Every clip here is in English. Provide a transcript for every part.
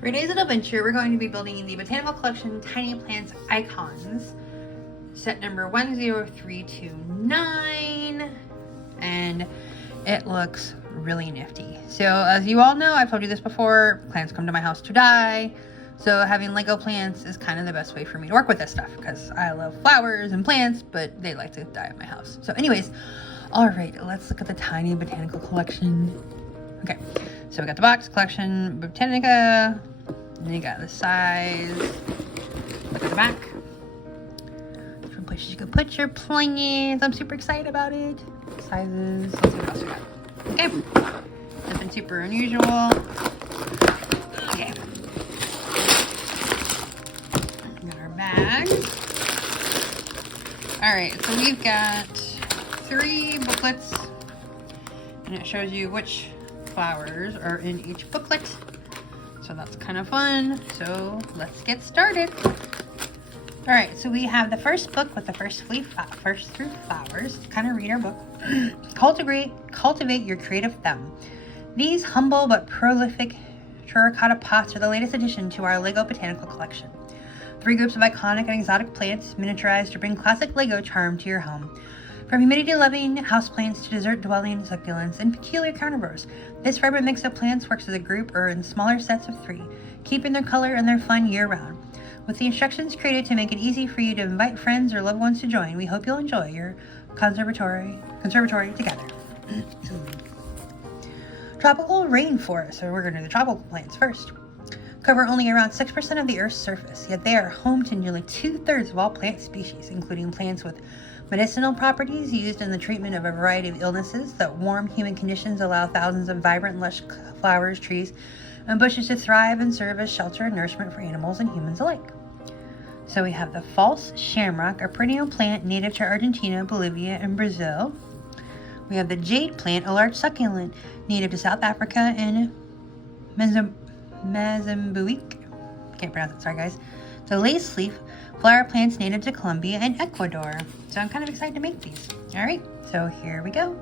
For today's little adventure, we're going to be building the Botanical Collection Tiny Plants Icons, set number 10329, and it looks really nifty. So as you all know, I've told you this before, plants come to my house to die, so having Lego plants is kind of the best way for me to work with this stuff, because I love flowers and plants, but they like to die at my house. So anyways, alright, let's look at the Tiny Botanical Collection. Okay, so we got the box, Collection Botanica. Then you got the size. Look at the back. Different places you can put your plants. I'm super excited about it. Sizes. Let's see what else we got. Okay. Nothing super unusual. Okay. We got our bags. Alright, so we've got 3 booklets. And it shows you which flowers are in each booklet. So that's kind of fun. So let's get started. All right, so we have the first book with the first 3 flowers. Kind of read our book. Cultivate your creative thumb. These humble but prolific terracotta pots are the latest addition to our Lego Botanical Collection. 3 groups of iconic and exotic plants miniaturized to bring classic Lego charm to your home. From humidity-loving houseplants to dessert-dwelling succulents and peculiar carnivores, this vibrant mix of plants works as a group or in smaller sets of 3, keeping their color and their fun year-round. With the instructions created to make it easy for you to invite friends or loved ones to join, we hope you'll enjoy your conservatory together. Tropical rainforest, so we're going to do the tropical plants first. Cover only around 6% of the Earth's surface, yet they are home to nearly 2/3 of all plant species, including plants with medicinal properties used in the treatment of a variety of illnesses. That warm, humid conditions allow thousands of vibrant, lush flowers, trees, and bushes to thrive and serve as shelter and nourishment for animals and humans alike. So we have the false shamrock, a perennial plant native to Argentina, Bolivia, and Brazil. We have the jade plant, a large succulent native to South Africa and Mozambique. Can't pronounce it, sorry guys. The lace leaf flower plants native to Colombia and Ecuador. So I'm kind of excited to make these. All right, so here we go.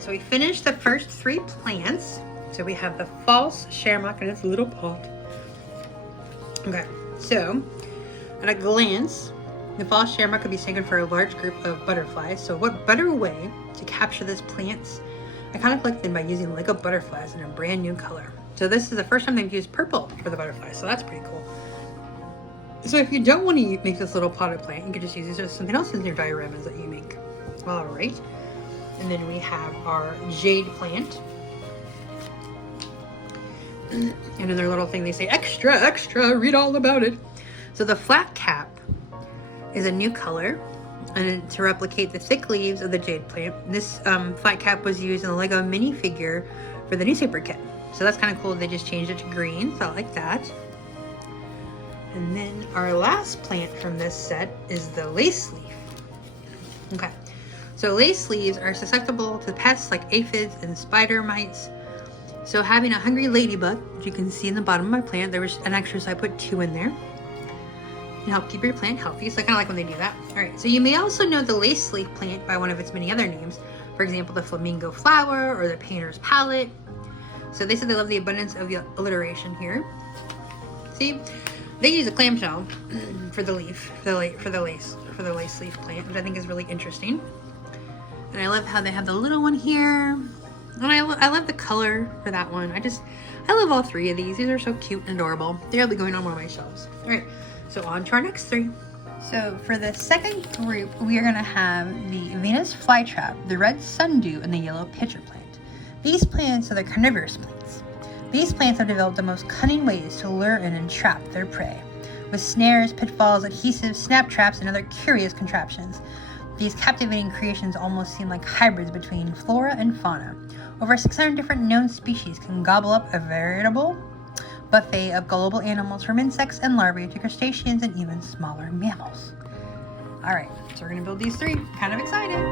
So we finished the first 3 plants. So we have the false shamrock in its little pot. Okay, so at a glance, the false shamrock could be taken for a large group of butterflies. So what better way to capture this plant's iconic look than by using Lego butterflies in a brand new color. So this is the first time they've used purple for the butterflies, so that's pretty cool. So if you don't want to make this little potted plant, you could just use these as something else in your dioramas that you make. All right. And then we have our jade plant. And in their little thing they say, extra, extra, read all about it. So the flat cap is a new color, and to replicate the thick leaves of the jade plant. This flat cap was used in the Lego minifigure for the newspaper kit. So that's kind of cool. They just changed it to green, so I like that. And then our last plant from this set is the lace leaf. Okay. So lace leaves are susceptible to pests like aphids and spider mites. So having a hungry ladybug, which you can see in the bottom of my plant, there was an extra, so I put 2 in there. and help keep your plant healthy. So I kind of like when they do that. All right, so you may also know the lace leaf plant by one of its many other names. For example, the flamingo flower or the painter's palette. So they said they love the abundance of the alliteration here. See, they use a clamshell for the leaf, for the lace leaf plant, which I think is really interesting. And I love how they have the little one here. And I love the color for that one. I love all three of these. These are so cute and adorable. They'll be going on one of my shelves. All right, so on to our next three. So for the second group, we are going to have the Venus flytrap, the red sundew, and the yellow pitcher plant. These plants are the carnivorous plants. These plants have developed the most cunning ways to lure in and trap their prey, with snares, pitfalls, adhesives, snap traps, and other curious contraptions. These captivating creations almost seem like hybrids between flora and fauna. Over 600 different known species can gobble up a veritable buffet of gullible animals, from insects and larvae to crustaceans and even smaller mammals. All right, so we're gonna build these three. Kind of excited.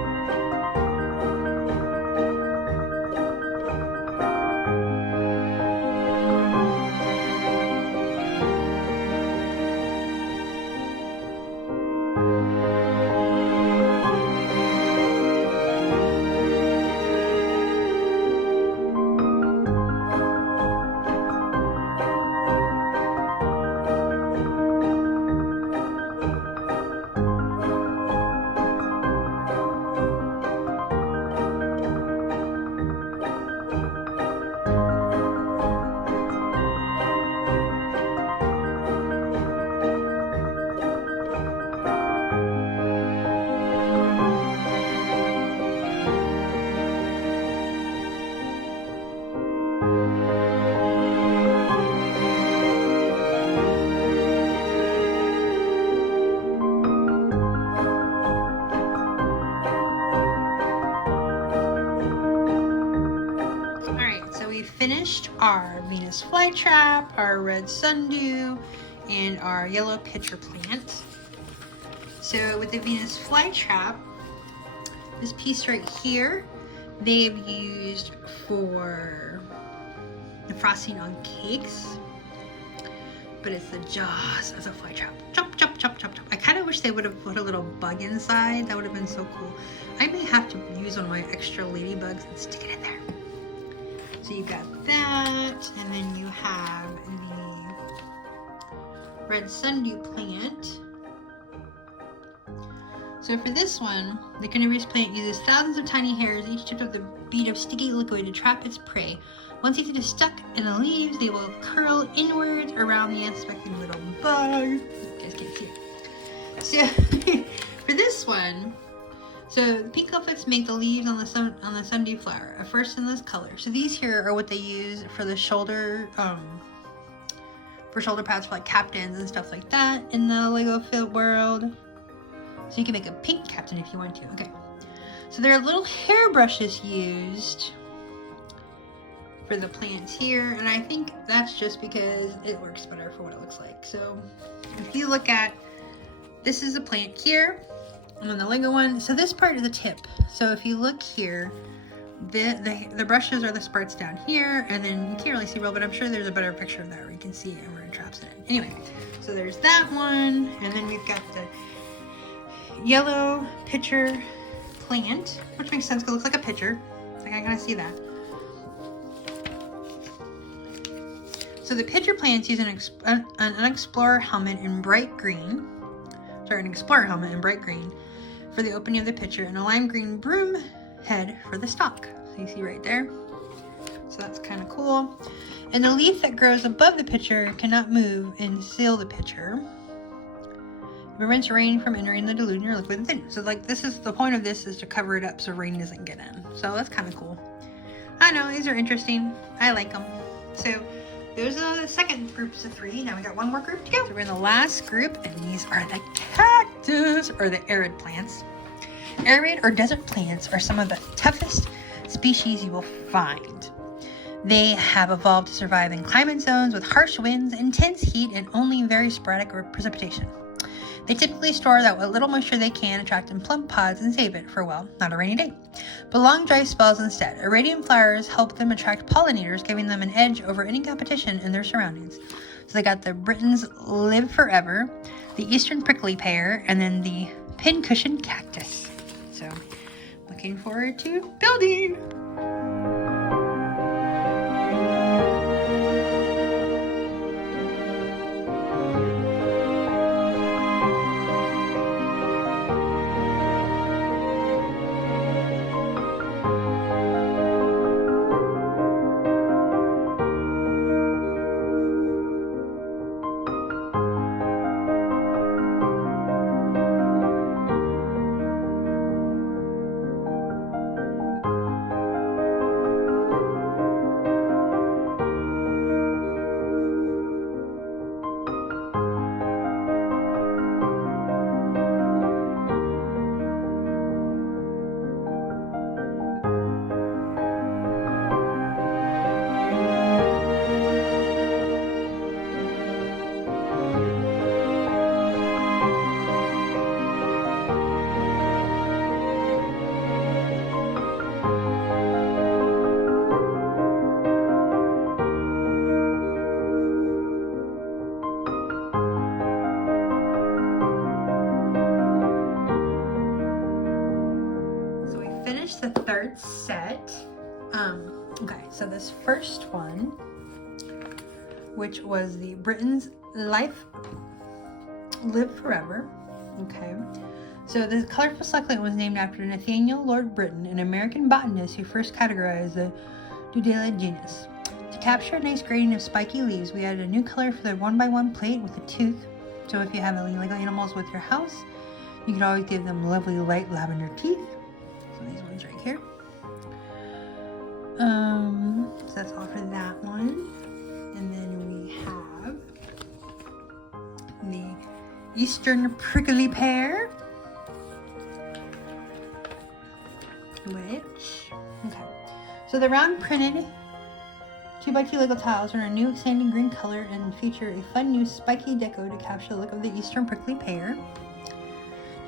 Finished our Venus flytrap, our red sundew, and our yellow pitcher plant. So with the Venus flytrap, this piece right here, they've used for the frosting on cakes, but it's the jaws as a flytrap. Chop, chop, chop, chop, chop. I kind of wish they would have put a little bug inside. That would have been so cool. I may have to use one of my extra ladybugs and stick it in there. So you got that, and then you have the red sundew plant. So for this one, the carnivorous plant uses thousands of tiny hairs, each tipped with a bead of sticky liquid to trap its prey. Once each is stuck in the leaves, they will curl inwards around the unsuspecting little bug. You guys can't see it. So for this one, so pink conflicts make the leaves on the sundew flower, a first in this color. So these here are what they use for the shoulder pads for like captains and stuff like that in the Lego Fit world. So you can make a pink captain if you want to. Okay. So there are little hairbrushes used for the plants here, and I think that's just because it works better for what it looks like. So if you look at, this is a plant here. And then the Lego one, so this part is the tip. So if you look here, the brushes are the parts down here, and then you can't really see real, but I'm sure there's a better picture of that where you can see it and where it traps it in. Anyway, so there's that one, and then we've got the yellow pitcher plant, which makes sense because it looks like a pitcher. Like I kind of see that. So the pitcher plants use an explorer helmet in bright green. Sorry, an explorer helmet in bright green for the opening of the pitcher, and a lime green broom head for the stalk. So you see right there. So that's kind of cool. And the leaf that grows above the pitcher cannot move and seal the pitcher. It prevents rain from entering the dilution or liquid within. So like this is the point of this, is to cover it up so rain doesn't get in. So that's kind of cool. I know, these are interesting. I like them. So those are the second groups of three. Now we got one more group to go. So we're in the last group, and these are the cactus, or the arid plants. Arid or desert plants are some of the toughest species you will find. They have evolved to survive in climate zones with harsh winds, intense heat, and only very sporadic precipitation. They typically store that what little moisture they can attract in plump pods and save it for, well, not a rainy day, but long dry spells instead. Irradiant flowers help them attract pollinators, giving them an edge over any competition in their surroundings. So they got the Britons Live Forever, the Eastern Prickly Pear, and then the Pincushion Cactus. So looking forward to building. The third set. Okay, so this first one, which was the Britons Live Forever. Okay, so the colorful succulent was named after Nathaniel Lord Britton, an American botanist who first categorized the Dudella genus. To capture a nice grading of spiky leaves, we added a new color for the 1x1 plate with a tooth. So if you have any legal animals with your house, you can always give them lovely light lavender teeth. So these ones right here. So that's all for that one. And then we have the Eastern Prickly Pear, okay. So the round printed 2x2 Lego tiles are a new expanding green color and feature a fun new spiky deco to capture the look of the Eastern Prickly Pear.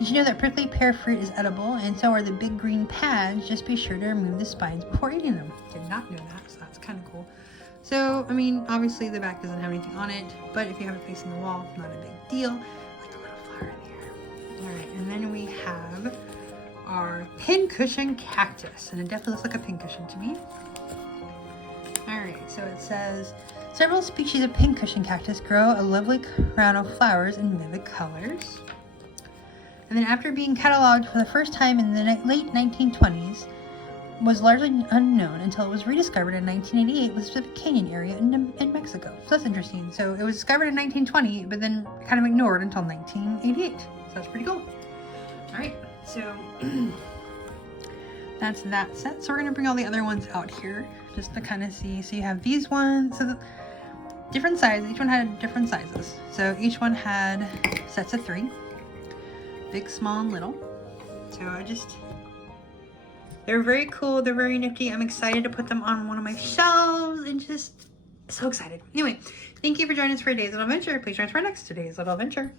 Did you know that prickly pear fruit is edible, and so are the big green pads? Just be sure to remove the spines before eating them. Did not know that, so that's kind of cool. So, I mean, obviously the back doesn't have anything on it, but if you have it facing the wall, not a big deal. Like a little flower in there. Alright, and then we have our pincushion cactus, and it definitely looks like a pincushion to me. Alright, so it says, several species of pincushion cactus grow a lovely crown of flowers in vivid colors. And then after being cataloged for the first time in the late 1920s, was largely unknown until it was rediscovered in 1988 with the Pacific Canyon area in Mexico. So that's interesting. So it was discovered in 1920, but then kind of ignored until 1988. So that's pretty cool. All right, so that's that set. So we're gonna bring all the other ones out here just to kind of see. So you have these ones, so different sizes. Each one had different sizes. So each one had sets of 3. Big, small, and little. So they're very cool. They're very nifty. I'm excited to put them on one of my shelves and just so excited. Anyway, thank you for joining us for today's little adventure. Please join us for our next today's little adventure.